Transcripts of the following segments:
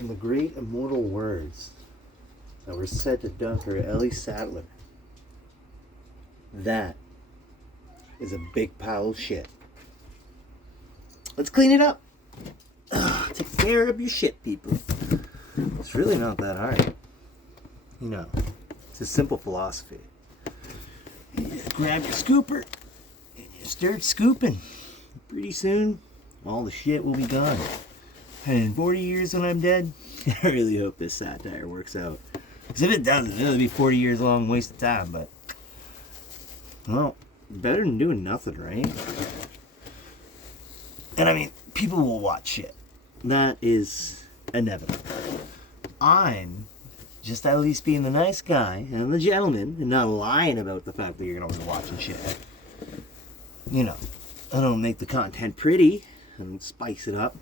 In the great immortal words that were said to Dunker Ellie Sattler, that is a big pile of shit. Let's clean it up. Take care of your shit, people. It's really not that hard. You know, it's a simple philosophy. You just grab your scooper and you start scooping. Pretty soon, all the shit will be gone. And in 40 years when I'm dead, I really hope this satire works out. Because if it doesn't, it'll be 40 years long waste of time, but... well, better than doing nothing, right? And I mean, people will watch shit. That is inevitable. I'm just at least being the nice guy and the gentleman and not lying about the fact that you're going to be watching shit. You know, I don't make the content pretty and spice it up.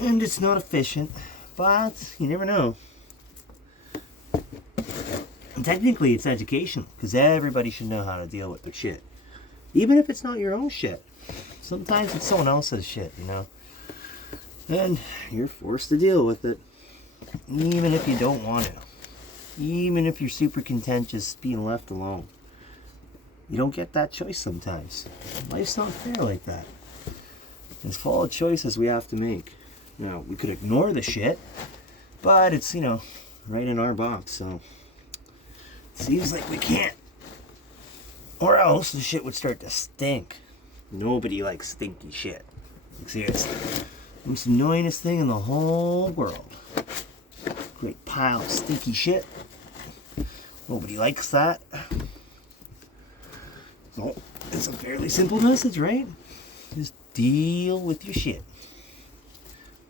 And it's not efficient, but you never know. And technically, it's educational, because everybody should know how to deal with their shit. Even if it's not your own shit. Sometimes it's someone else's shit, you know? And you're forced to deal with it. Even if you don't want to. Even if you're super content just being left alone. You don't get that choice sometimes. Life's not fair like that. It's full of choices we have to make. You know, we could ignore the shit, but it's, you know, right in our box, so it seems like we can't. Or else the shit would start to stink. Nobody likes stinky shit. Like, seriously. Most annoyingest thing in the whole world. Great pile of stinky shit. Nobody likes that. So, it's a fairly simple message, right? Just deal with your shit.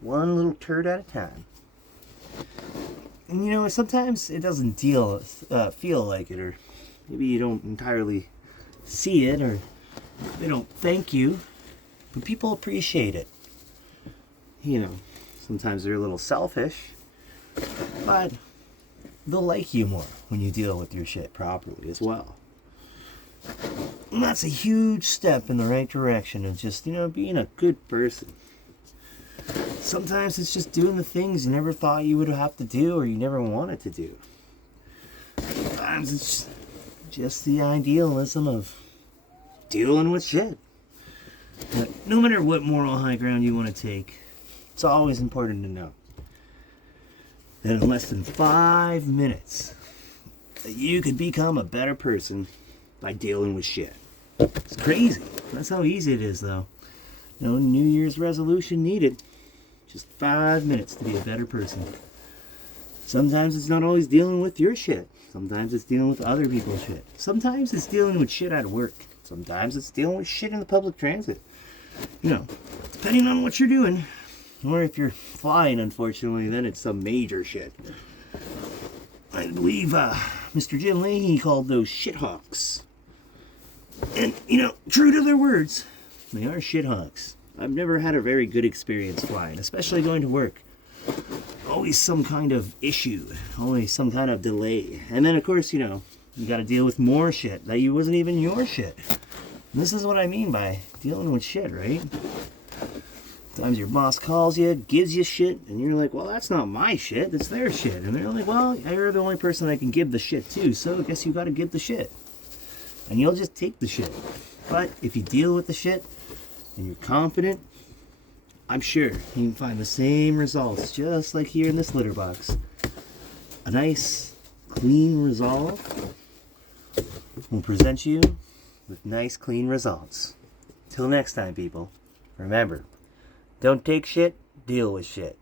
One little turd at a time. And you know, sometimes it doesn't feel like it, or maybe you don't entirely see it, or they don't thank you, but people appreciate it. You know, sometimes they're a little selfish, but they'll like you more when you deal with your shit properly as well. And that's a huge step in the right direction of just, you know, being a good person. Sometimes it's just doing the things you never thought you would have to do or you never wanted to do. Sometimes it's just the idealism of dealing with shit. But no matter what moral high ground you want to take, it's always important to know that in less than 5 minutes, you could become a better person by dealing with shit. It's crazy. That's how easy it is, though. No New Year's resolution needed. Just 5 minutes to be a better person. Sometimes it's not always dealing with your shit. Sometimes it's dealing with other people's shit. Sometimes it's dealing with shit at work. Sometimes it's dealing with shit in the public transit. You know, depending on what you're doing. Or if you're flying, unfortunately, then it's some major shit. I believe Mr. Jim Leahy called those shithawks. And, you know, true to their words, they are shithawks. I've never had a very good experience flying, especially going to work. Always some kind of issue, always some kind of delay. And then, of course, you know, you got to deal with more shit that wasn't even your shit. And this is what I mean by dealing with shit, right? Sometimes your boss calls you, gives you shit, and you're like, well, that's not my shit, it's their shit. And they're like, well, you're the only person I can give the shit to, so I guess you got to give the shit. And you'll just take the shit. But if you deal with the shit and you're confident, I'm sure you can find the same results, just like here in this litter box. A nice, clean resolve will present you with nice, clean results. Till next time, people, remember, don't take shit, deal with shit.